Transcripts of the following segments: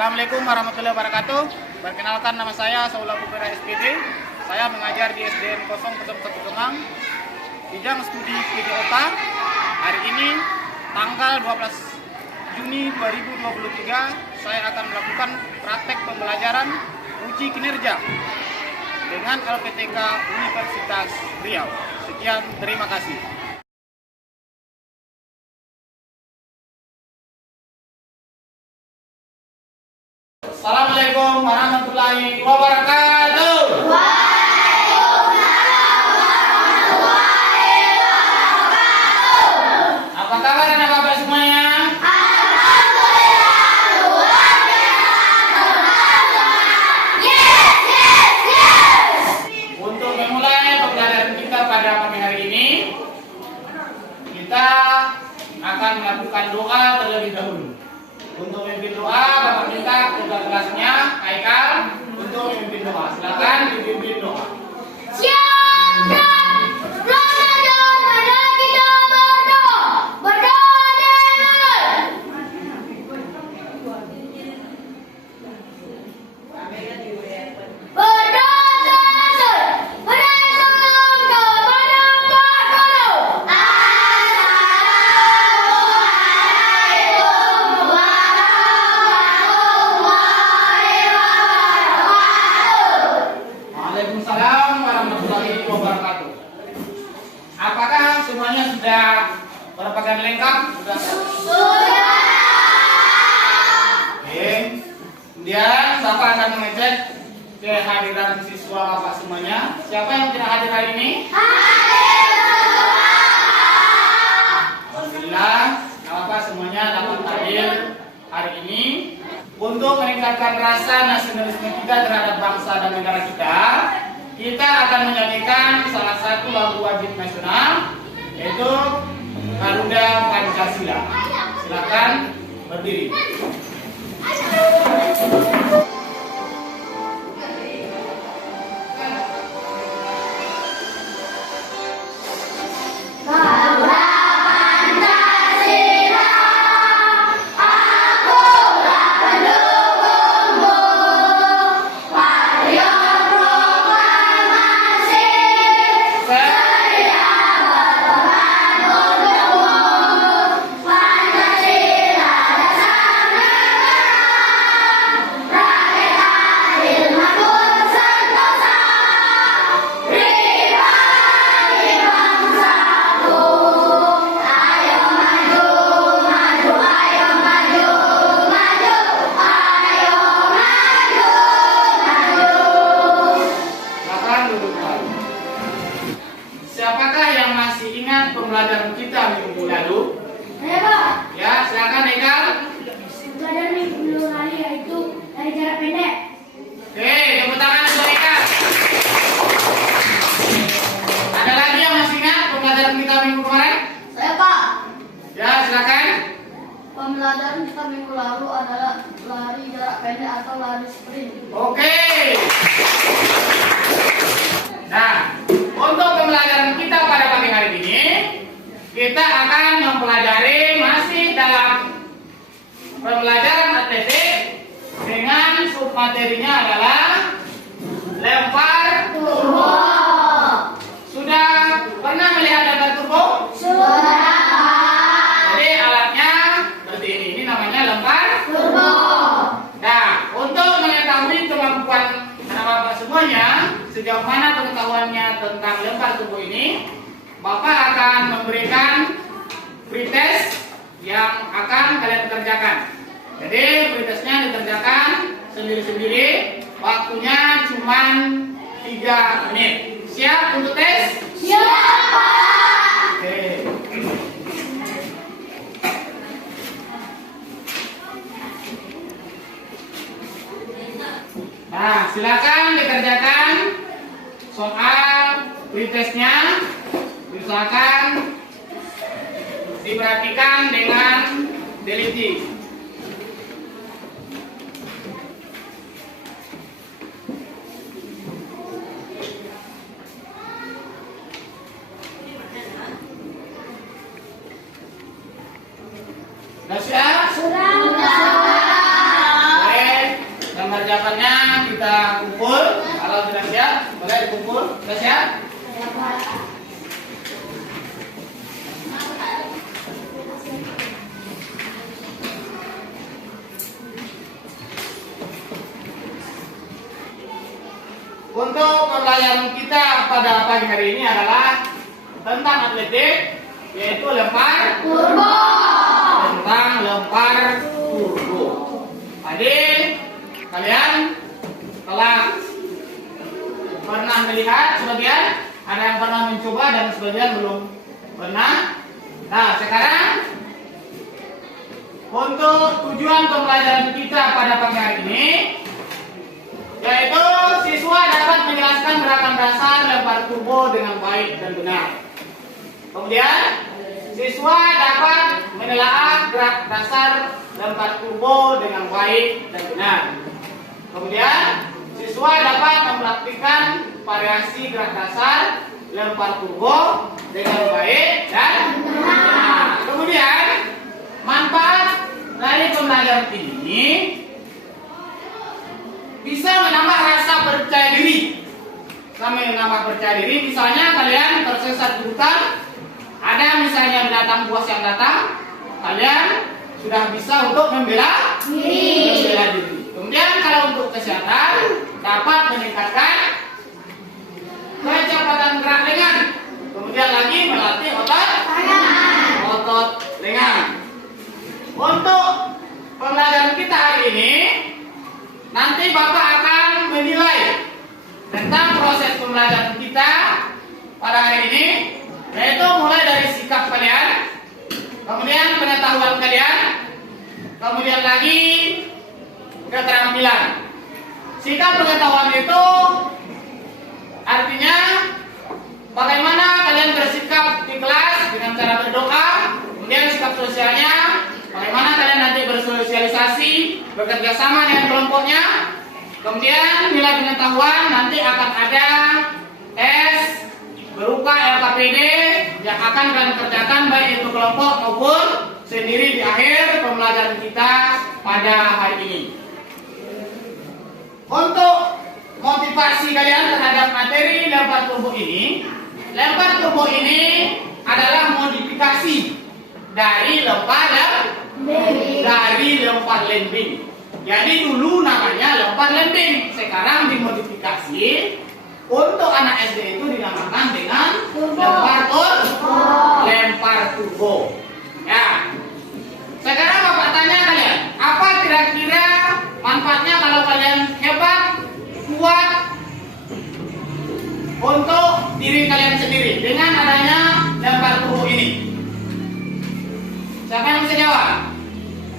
Assalamualaikum warahmatullahi wabarakatuh. Perkenalkan, nama saya Saula Kupera SPD. Saya mengajar di SDN 001 Kemang, bidang studi PDOTA. Hari ini tanggal 12 Juni 2023 saya akan melakukan praktek pembelajaran uji kinerja dengan LPTK Universitas Riau. Sekian, terima kasih. Assalamualaikum warahmatullahi wabarakatuh. Apa kabar anak-anak semuanya? Alhamdulillah, luar biasa. Yes. Untuk memulai pembelajaran kita pada pagi hari ini, kita akan melakukan doa terlebih dahulu. Untuk memimpin doa, Bapak minta ketua kelasnya, Haikal, untuk memimpin doa. Silakan dipimpin doa. Siap. Ramadan, mari kita berdoa. Berdoa dengan Waalaikumsalam warahmatullahi wabarakatuh. Apakah semuanya sudah berpakaian lengkap? Sudah. Oke. Kemudian Bapak akan mengecek kehadiran siswa Bapak semuanya. Siapa yang tidak hadir hari ini? Alhamdulillah, Bapak semuanya dapat hadir hari ini. Untuk meningkatkan rasa nasionalisme kita terhadap bangsa dan negara kita akan menyanyikan salah satu lagu wajib nasional, yaitu Garuda Pancasila. Silakan berdiri. Siapakah yang masih ingat pembelajaran kita minggu lalu? Ya, silakan Haikal. Pelajaran minggu lalu yaitu dari jarak pendek. Oke, tepuk tangan untuk Haikal. Ada lagi yang masih ingat pembelajaran kita minggu kemarin? Saya Pak. Ya, silakan. Pembelajaran kita minggu lalu adalah lari jarak pendek atau lari sprint. Oke. Nah, untuk pembelajaran kita pada pagi hari ini, kita akan mempelajari masih dalam pembelajaran atletik dengan submaterinya adalah lempar turbo. Sudah pernah melihat lempar turbo? Sudah. Jadi alatnya seperti ini. Ini namanya lempar Turbo. Nah, untuk mengetahui kemampuan anak-anak semuanya, sejauh mana pengetahuannya tentang lempar turbo ini, Bapak akan memberikan pretest yang akan kalian kerjakan. Jadi pretestnya dikerjakan sendiri-sendiri, waktunya cuma 3 menit. Siap untuk tes? Siapa? Oke. Nah, silakan dikerjakan soal pretestnya. Usahakan diperhatikan dengan teliti. Sudah siap? Sudah. Baik. persiapannya kita kumpul. Kalau sudah siap, boleh dikumpul. Sudah siap? Untuk pembelajaran kita pada pagi hari ini adalah tentang atletik, yaitu lempar Turbo. tentang lempar turbo. Tadi kalian telah pernah melihat sebagian, ada yang pernah mencoba dan sebagian belum pernah. Nah, sekarang untuk tujuan pembelajaran kita pada pagi hari ini, yaitu siswa dapat menjelaskan gerakan dasar lempar turbo dengan baik dan benar. Kemudian siswa dapat menelaah gerak dasar lempar turbo dengan baik dan benar. Kemudian siswa dapat mempraktikkan variasi gerak dasar lempar turbo dengan baik dan benar. Kemudian manfaat dari pembelajaran ini bisa menambah rasa percaya diri. Sampai menambah percaya diri, misalnya kalian tersesat di hutan, ada misalnya binatang buas yang datang, kalian sudah bisa untuk membela diri. Kemudian kalau untuk kesehatan, dapat meningkatkan kecepatan gerak lengan. Kemudian lagi melatih otot lengan. Untuk pembelajaran kita hari ini, nanti Bapak akan menilai tentang proses pembelajaran kita pada hari ini, yaitu mulai dari sikap kalian, kemudian pengetahuan kalian, kemudian lagi keterampilan. Sikap pengetahuan itu artinya bagaimana kalian bersikap di kelas dengan cara berdoa. Kemudian sikap sosialnya, bagaimana kalian nanti bersosialisasi, bekerja sama dengan kelompoknya. Kemudian nilai pengetahuan nanti akan ada tes berupa LKPD yang akan kalian kerjakan baik itu kelompok maupun sendiri di akhir pembelajaran kita pada hari ini. Untuk motivasi kalian terhadap materi lempar turbo ini adalah modifikasi dari lempar landing. Jadi dulu namanya lempar landing, sekarang dimodifikasi untuk anak SD itu dinamakan dengan lempar turbo. Ya. Sekarang Bapak tanya kalian, apa kira-kira manfaatnya kalau kalian hebat, kuat untuk diri kalian sendiri dengan adanya lempar turbo ini? Siapa yang bisa jawab?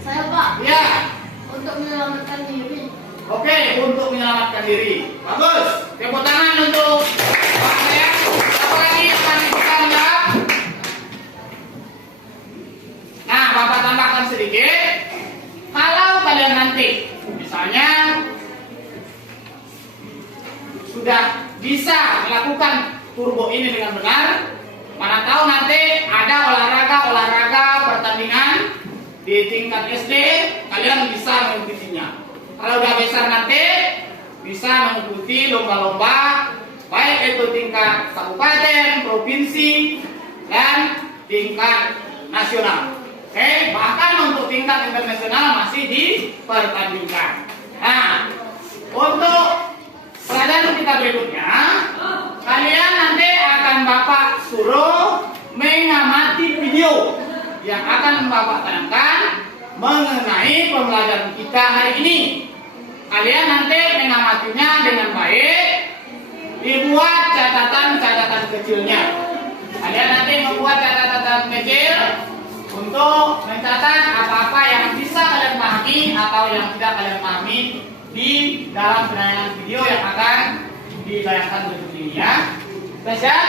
Saya, Pak. Ya. Untuk menyelamatkan diri. Oke, untuk menyelamatkan diri. Bagus. Tepuk tangan untuk Pak saya. Siapa lagi yang akan bisa menjawab? Nah, Bapak tambahkan sedikit. Kalau kalian nanti, misalnya sudah bisa melakukan turbo ini dengan benar, mana tahu nanti ada olahraga pertandingan di tingkat SD, kalian bisa mengikutinya. Kalau udah besar nanti bisa mengikuti lomba-lomba baik itu tingkat kabupaten, provinsi, dan tingkat nasional. Oke, bahkan untuk tingkat internasional masih dipertandingkan. Nah, untuk pelajaran kita berikutnya, kalian nanti akan Bapak suruh mengamati video yang akan Bapak tayangkan mengenai pembelajaran kita hari ini. Kalian nanti mengamatinya dengan baik, dibuat catatan-catatan kecilnya. Kalian nanti membuat catatan kecil untuk mencatat apa-apa yang bisa kalian pahami atau yang tidak kalian pahami di dalam penayangan video yang akan ditayangkan berikut ini ya. Siap?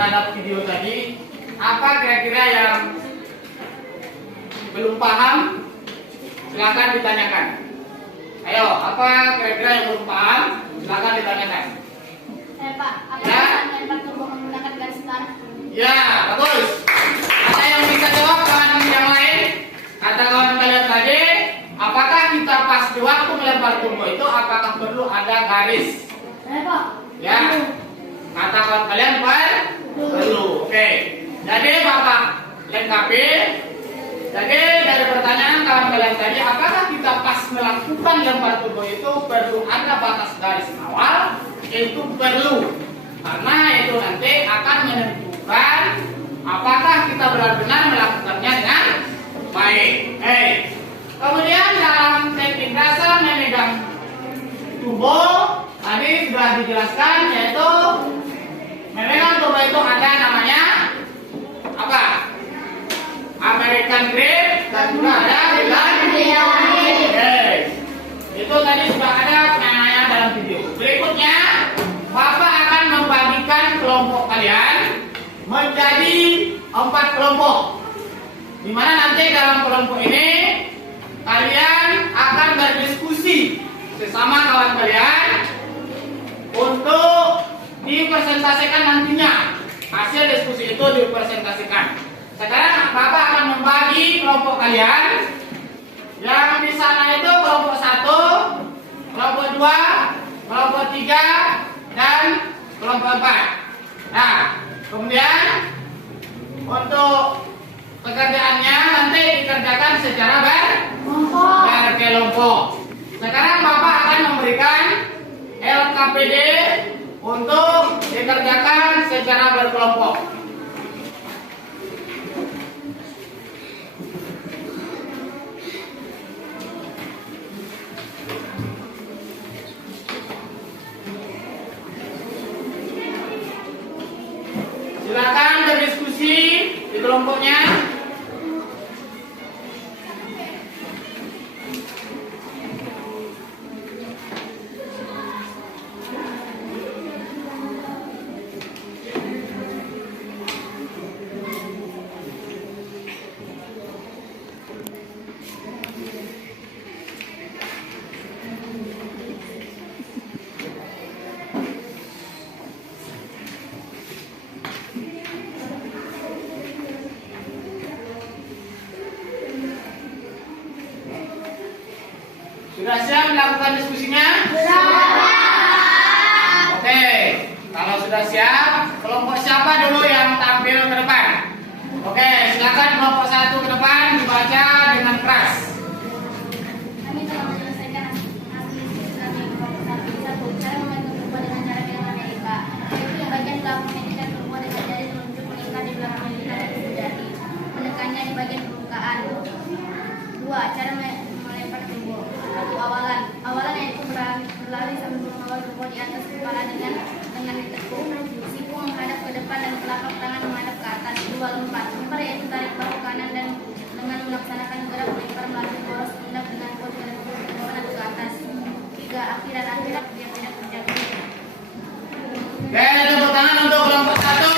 terhadap video tadi, apa kira-kira yang belum paham? Silakan ditanyakan. Ayo, apa kira-kira yang belum paham? Silakan ditanyakan. Pak, apa Ya. lempar turbo menggunakan garis tanah? Ya, bagus. Ada yang bisa jawab kawan yang lain? Kata kawan kalian tadi, apakah kita pas di waktu melempar turbo itu apakah perlu ada garis? Pak. Ya. Kata kawan kalian perlu. Oke. Jadi Bapak lengkapi. Jadi dari pertanyaan kawan kalian tadi, apakah kita pas melakukan lempar turbo itu perlu ada batas garis awal? Itu perlu. Karena itu nanti akan menentukan apakah kita benar-benar melakukannya dengan baik. Kemudian dalam teknik dasar memegang turbo tadi sudah dijelaskan, yaitu memegang turbo itu ada namanya apa? American grip dan juga ada Finland grip. Itu tadi sudah ada namanya dalam video. Berikutnya Bapak akan membagikan kelompok kalian menjadi 4 kelompok. Di mana nanti dalam kelompok ini kalian akan berdiskusi sesama kawan kalian untuk dipresentasikan nantinya. Hasil diskusi itu dipresentasikan. Sekarang Bapak akan membagi kelompok kalian. Yang di sana itu kelompok 1, kelompok 2, kelompok 3, dan kelompok 4. Nah, kemudian untuk pekerjaannya nanti dikerjakan secara berkelompok. Sekarang Bapak akan memberikan LKPD untuk dikerjakan secara berkelompok. Silakan berdiskusi di kelompoknya. Sudah siap melakukan diskusinya? Oke, kalau sudah siap, kelompok siapa dulu yang tampil ke depan? Oke, silakan kelompok 1 ke depan dibaca dengan keras. Kami telah menyelesaikan hasil diskusi kami kelompok 1. Cara membentuk turbo dengan cara yang Amerika, yaitu yang bagian belakang meningkat turbo dengan jari telunjuk melingkar di belakang melingkar dan ujung jari, menekannya di bagian permukaan. 2. Cara melempar turbo. 1. Awalan yaitu berlari sambil mengawal turbo di atas kepala dengan ditekuk. Siku menghadap ke depan dan telapak tangan menghadap ke atas. 2. Lempar yaitu tarik bahu kanan dan dengan melaksanakan gerak melempar melalui poros pundak dengan posisi ke depan atau ke atas. 3. Akhiran biar tidak terjatuh. Oke, tepuk tangan untuk kelompok 1.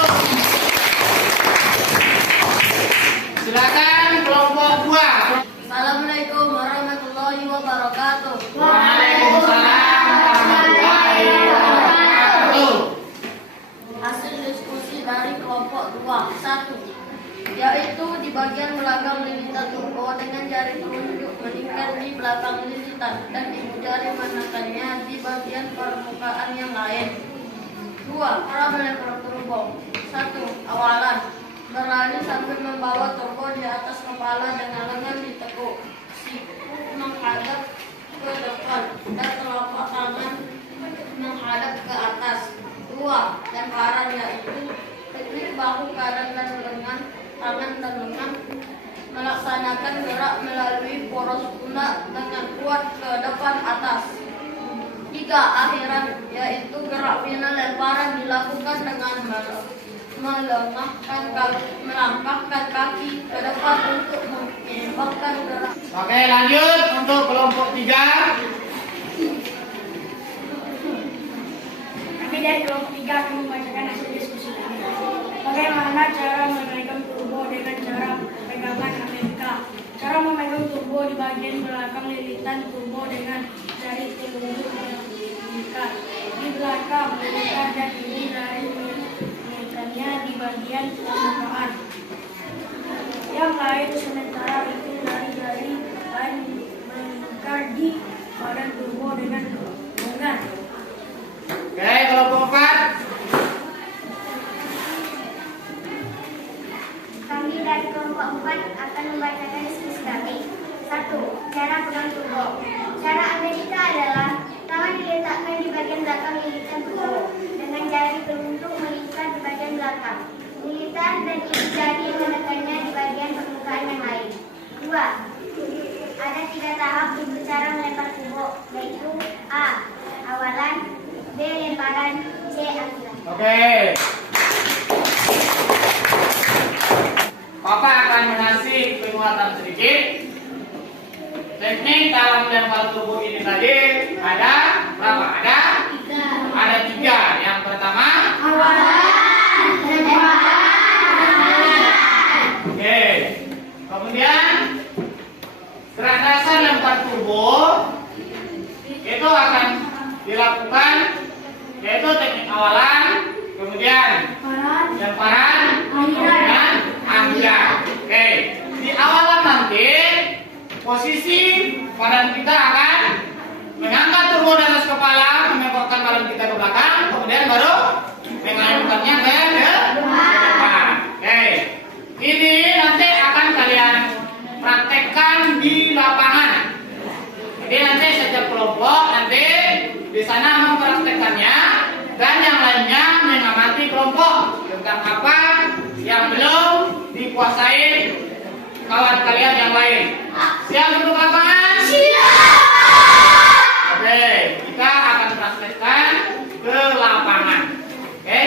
Silakan kelompok 2. Assalamualaikum warahmatullahi wabarakatuh. Waalaikumsalam warahmatullahi wabarakatuh. Hasil diskusi dari kelompok 2. 1. Yaitu di bagian belakang lilitan turbo dengan jari telunjuk meningkat di belakang lilitan dan ibu jari menekannya di bagian permukaan yang lain. 2. Cara melempar turbo. 1. Awalan berlari sambil membawa turbo di atas kepala dengan lengan ditekuk. Siku menghadap ke depan dan telapak tangan menghadap ke atas. 2. Lemparan yaitu teknik bahu kanan dan lengan, tangan dan lengan melaksanakan gerak melalui poros pundak dengan kuat ke depan atas. 3. Akhiran yaitu gerak final lemparan dilakukan dengan melangkahkan kaki ke depan untuk menyebabkan gerak. Oke, lanjut untuk kelompok 3. Kami dari kelompok 3 akan membacakan hasil diskusi kami. Inilah cara memegang turbo dengan cara pegangan Amerika. Cara memegang turbo di bagian belakang lilitan turbo dengan jari telunjuk mengikat di belakang lilitan dan ini dari mengikannya di bagian permukaan. Yang lain sementara itu dari jari lain mengikat di badan turbo dengan lengan. Oke, kelompok 4. Kami dari kelompok 4 akan membacakan diskusi kami. 1. Cara pegang turbo. Cara Amerika adalah tangan diletakkan di bagian belakang lilitan turbo dengan jari telunjuk mengikat di bagian belakang. Lilitan dan ibu jari menekannya di bagian permukaan yang lain. 2. Ada 3 tahap untuk cara melempar turbo, yaitu A. Awalan, B. Lemparan, C. Akhiran. Oke. Papa akan mengasih penguatan sedikit. Teknik dalam melempar turbo ini tadi ada berapa? Ada 3. Yang pertama, oke. Kemudian gerak dasar lempar turbo itu akan dilakukan, yaitu teknik awalan, kemudian lemparan, kemudian akhiran. Oke, di awalan nanti posisi badan kita akan mengangkat turbo di atas kepala, menembakkan badan kita ke belakang, kemudian baru mengalirkannya ke depan. Oke, ini nanti akan kalian praktekkan di lapangan. Jadi nanti setiap kelompok nanti di sana mempraktekkannya dan yang lainnya mengamati kelompok tentang apa yang belum dikuasai kawan kalian yang lain. Siap untuk lapangan? Siap. Oke, kita akan praktekkan ke lapangan. Oke,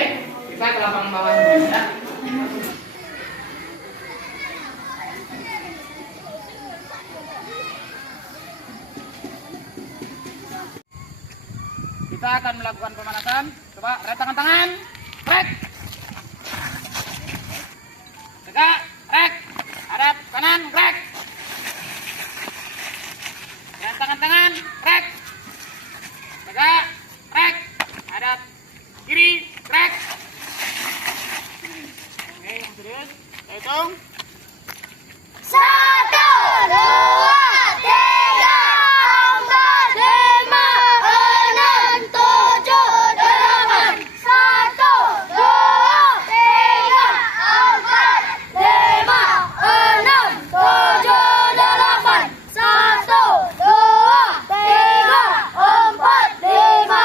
kita ke lapangan bawah dulu ya. Kita akan melakukan pemanasan. Coba rek tangan-tangan. Rek. Tegak. Rek. Hadap kanan. Rek. Dan tangan-tangan. Rek. Tegak. Rek. Hadap kiri. Rek. Oke, yang serius. Kita hitung. 1, 2, 3, 4, 5, 6, 7, 8. 1, 2, 3, 4, 5, 6, 7, 8. 1, 2, 3, 4, 5,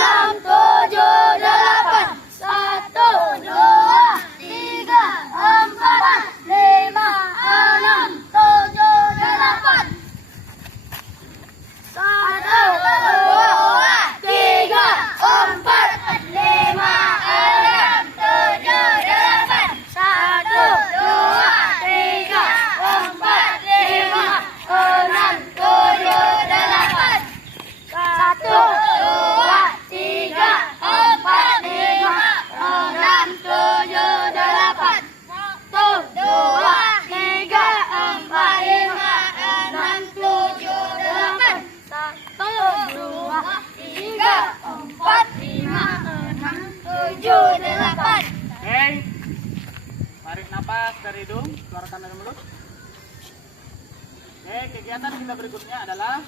6, 7, 8. 1, 2, 3, 4, 5, 6, 7, 8. 1, 2, 3, 4, 5, 6, 7, 8. 1, 2, 3, 4, 5, 6, 7, 8. 1, 2, 3, 4, 5, 6, 7, 8. 1, 2, 3, 4, 5, 6, 7, 8. 1, 2, 3, 4, 5, 6, 7, 8. Oke. Tarik napas dari hidung, keluarkan dari mulut. Oke, kegiatan kita berikutnya adalah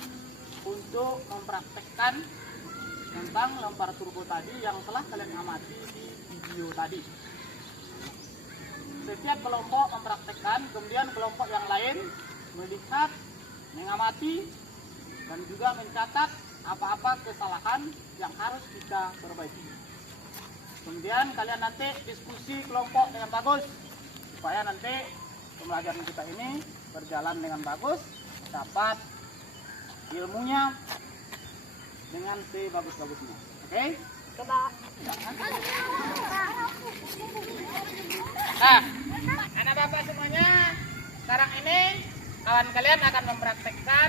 untuk mempraktekkan tentang lempar turbo tadi yang telah kalian amati di video tadi. Setiap kelompok mempraktekkan, kemudian kelompok yang lain melihat, mengamati, dan juga mencatat apa-apa kesalahan yang harus kita perbaiki. Kemudian kalian nanti diskusi kelompok dengan bagus, supaya nanti pembelajaran kita ini berjalan dengan bagus, dapat ilmunya dengan sebagus-bagusnya. Oke? Nah, anak bapak semuanya, sekarang ini kawan kalian akan mempraktekkan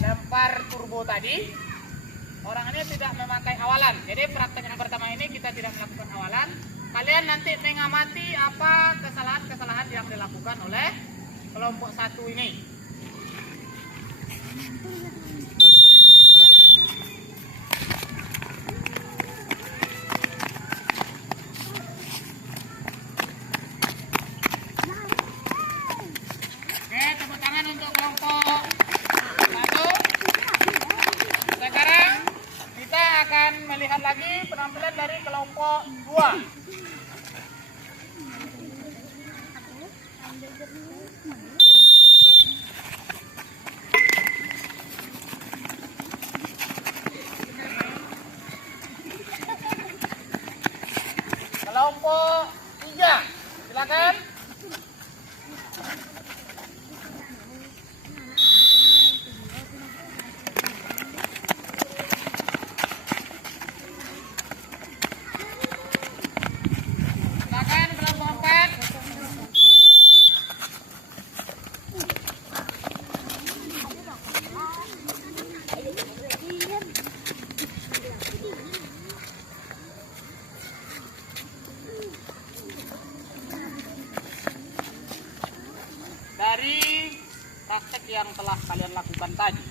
lempar turbo tadi. Orang ini tidak memakai awalan. Jadi praktek yang pertama ini kita tidak melakukan awalan. kalian nanti mengamati apa kesalahan-kesalahan yang dilakukan oleh kelompok 1 ini. Oke, tepuk tangan untuk kelompok 1. Sekarang kita akan melihat lagi penampilan dari kelompok 2. Kelompok 3, silakan. Silakan kelompok 4. Dari praktek yang telah kalian lakukan tadi,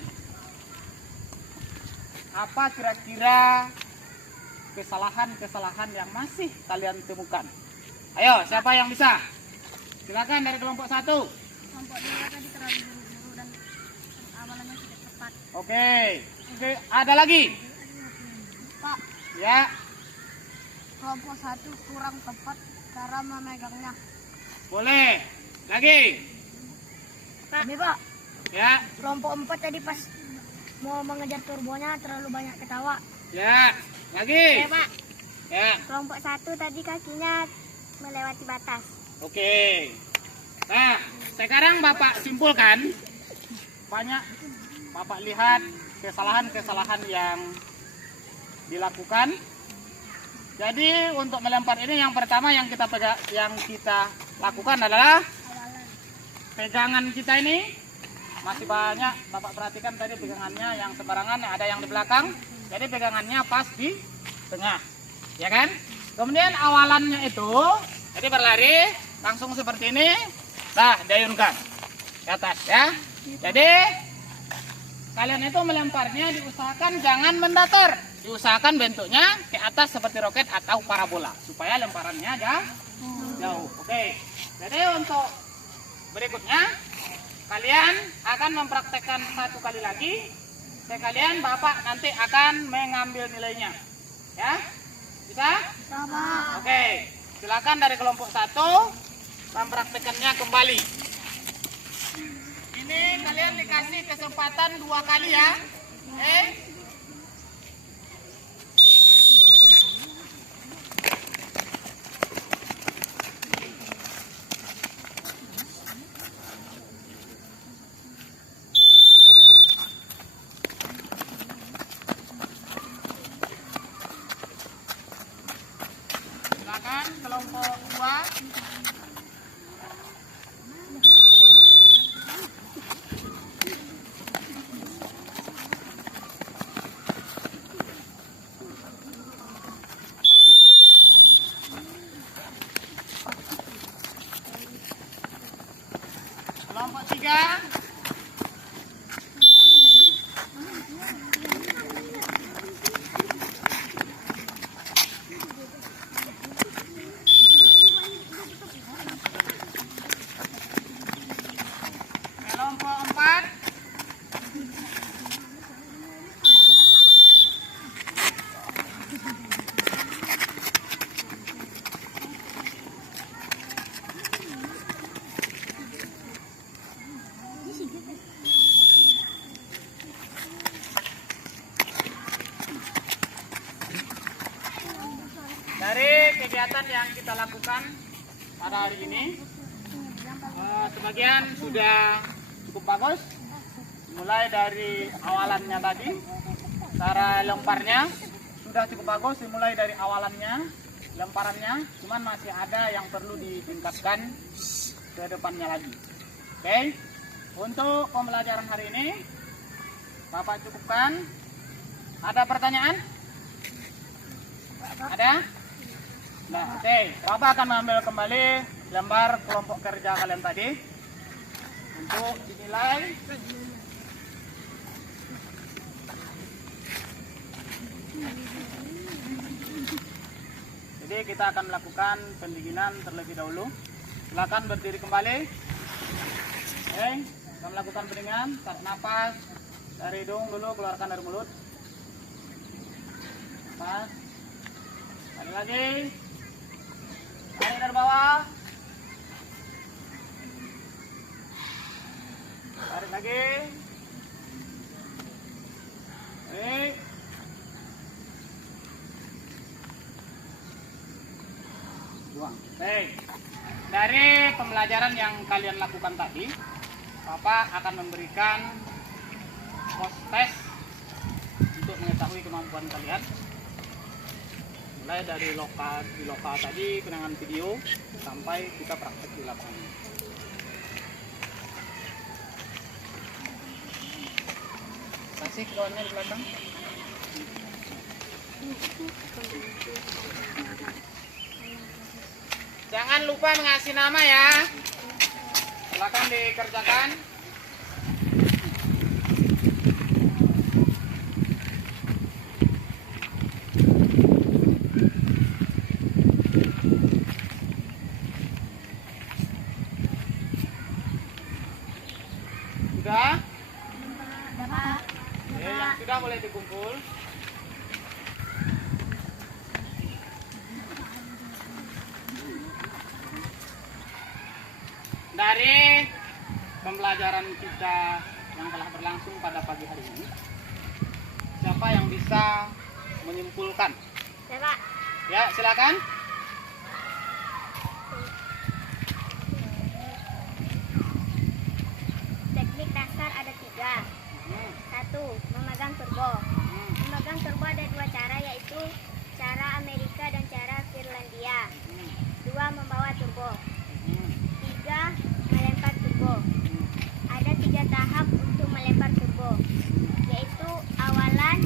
apa kira-kira kesalahan-kesalahan yang masih kalian temukan? Ayo, siapa yang bisa? Silakan dari kelompok 1. Kelompok 2 tadi terlalu buru-buru dan amalannya tidak tepat. Oke, ada lagi? Pak, Ya, kelompok 1 kurang tepat cara memegangnya. boleh. Lagi? Tapi Pak, Ya, kelompok 4 tadi pas mau mengejar turbonya terlalu banyak ketawa. ya. Lagi? Pak, Ya, kelompok 1 tadi kakinya melewati batas. oke. Nah, sekarang Bapak simpulkan. Banyak Bapak lihat kesalahan-kesalahan yang dilakukan. Jadi untuk melempar ini yang pertama yang kita lakukan adalah pegangan kita ini masih banyak. Bapak perhatikan tadi pegangannya yang sembarangan, ada yang di belakang. Jadi pegangannya pas di tengah, ya kan? Kemudian awalannya itu, jadi berlari langsung seperti ini. Nah, diayunkan ke atas ya. Jadi kalian itu melemparnya diusahakan jangan mendatar, diusahakan bentuknya ke atas seperti roket atau parabola supaya lemparannya jauh. Oke. Jadi untuk berikutnya kalian akan mempraktekkan 1 kali lagi. Sekalian Bapak nanti akan mengambil nilainya. Ya? Bisa? Sama. Oke. Silakan dari kelompok 1 mempraktekannya kembali. Ini kalian dikasih kesempatan 2 kali ya. Silakan kelompok 2. Kelompok 3. Kelompok 4. Dari kegiatan yang kita lakukan pada hari ini, sebagian sudah cukup bagus. Mulai dari awalannya tadi, cara lemparnya sudah cukup bagus. Dimulai dari awalannya, lemparannya, cuman masih ada yang perlu ditingkatkan ke depannya lagi. Oke, untuk pembelajaran hari ini Bapak cukupkan. Ada pertanyaan? Ada? Nah, oke. Bapak akan mengambil kembali lembar kelompok kerja kalian tadi untuk dinilai. Jadi kita akan melakukan pendinginan terlebih dahulu. Silakan berdiri kembali. Oke, kita melakukan pendinginan. Tarik nafas dari hidung dulu, keluarkan dari mulut. Nafas. Tarik lagi. Tarik dari bawah. Tarik lagi. Baik. Buang. Baik. Dari pembelajaran yang kalian lakukan tadi, Bapak akan memberikan post test untuk mengetahui kemampuan kalian. Mulai dari di lokal tadi, penanganan video, sampai kita praktek di lapangan. Kasih kawannya di belakang. Jangan lupa mengasih nama ya. Silakan dikerjakan. Sudah? Oke, yang sudah boleh dikumpul. Dari pembelajaran kita yang telah berlangsung pada pagi hari ini, siapa yang bisa menyimpulkan? Bapak. Ya, silakan. Teknik dasar ada 3. 1. Memegang turbo. Memegang turbo ada 2 cara, yaitu cara Amerika dan cara Finlandia. 2. Membawa turbo. 3. Melempar turbo. Ada 3 tahap untuk melempar turbo, yaitu awalan,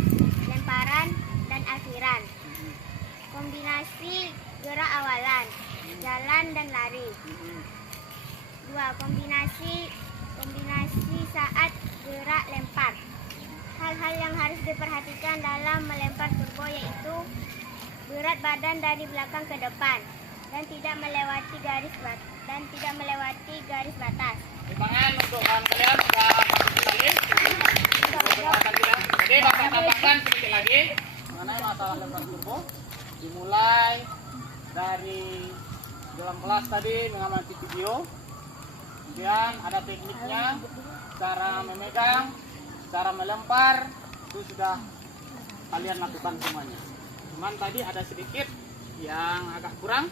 lemparan, dan akhiran. Kombinasi gerak awalan, jalan dan lari. 2. Kombinasi saat gerak lempar. Hal-hal yang harus diperhatikan dalam melempar turbo yaitu berat badan dari belakang ke depan dan tidak melewati garis batas. Timbangan untuk kawan kalian sudah lagi. Jadi Bapak tambahkan sedikit lagi mengenai masalah lempar turbo. Dimulai dari dalam kelas tadi mengamati video. Kemudian ada tekniknya, cara memegang, cara melempar, itu sudah kalian lakukan semuanya. Cuman tadi ada sedikit yang agak kurang,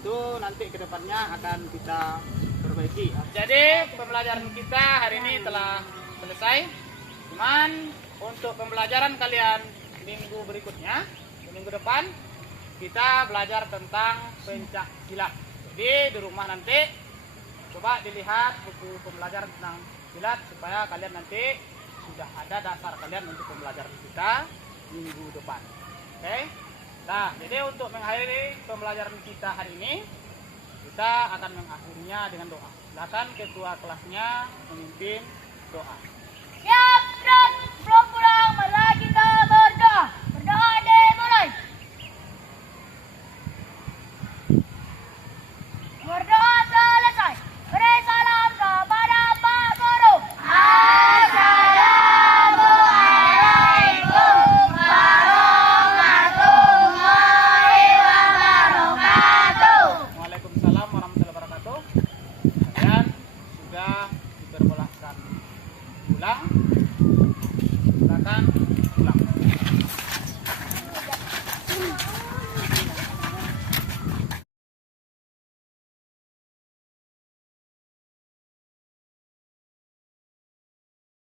itu nanti kedepannya akan kita perbaiki. Jadi pembelajaran kita hari ini telah selesai. Cuman untuk pembelajaran kalian minggu berikutnya, minggu depan, kita belajar tentang pencak silat. Jadi di rumah nanti coba dilihat buku pembelajaran tentang silat supaya kalian nanti sudah ada dasar kalian untuk pembelajaran kita minggu depan. Oke? Nah, jadi untuk mengakhiri pembelajaran kita hari ini, kita akan mengakhirinya dengan doa. Silakan ketua kelasnya memimpin doa. Siap, dan belum pulang, malah kita berdoa. Berdoa dimulai. Berdoa selesai. Beri salam kepada Pak Guru. Assalamualaikum warahmatullahi wabarakatuh. Waalaikumsalam warahmatullahi wabarakatuh. Kalian sudah diperbolehkan pulang. Silakan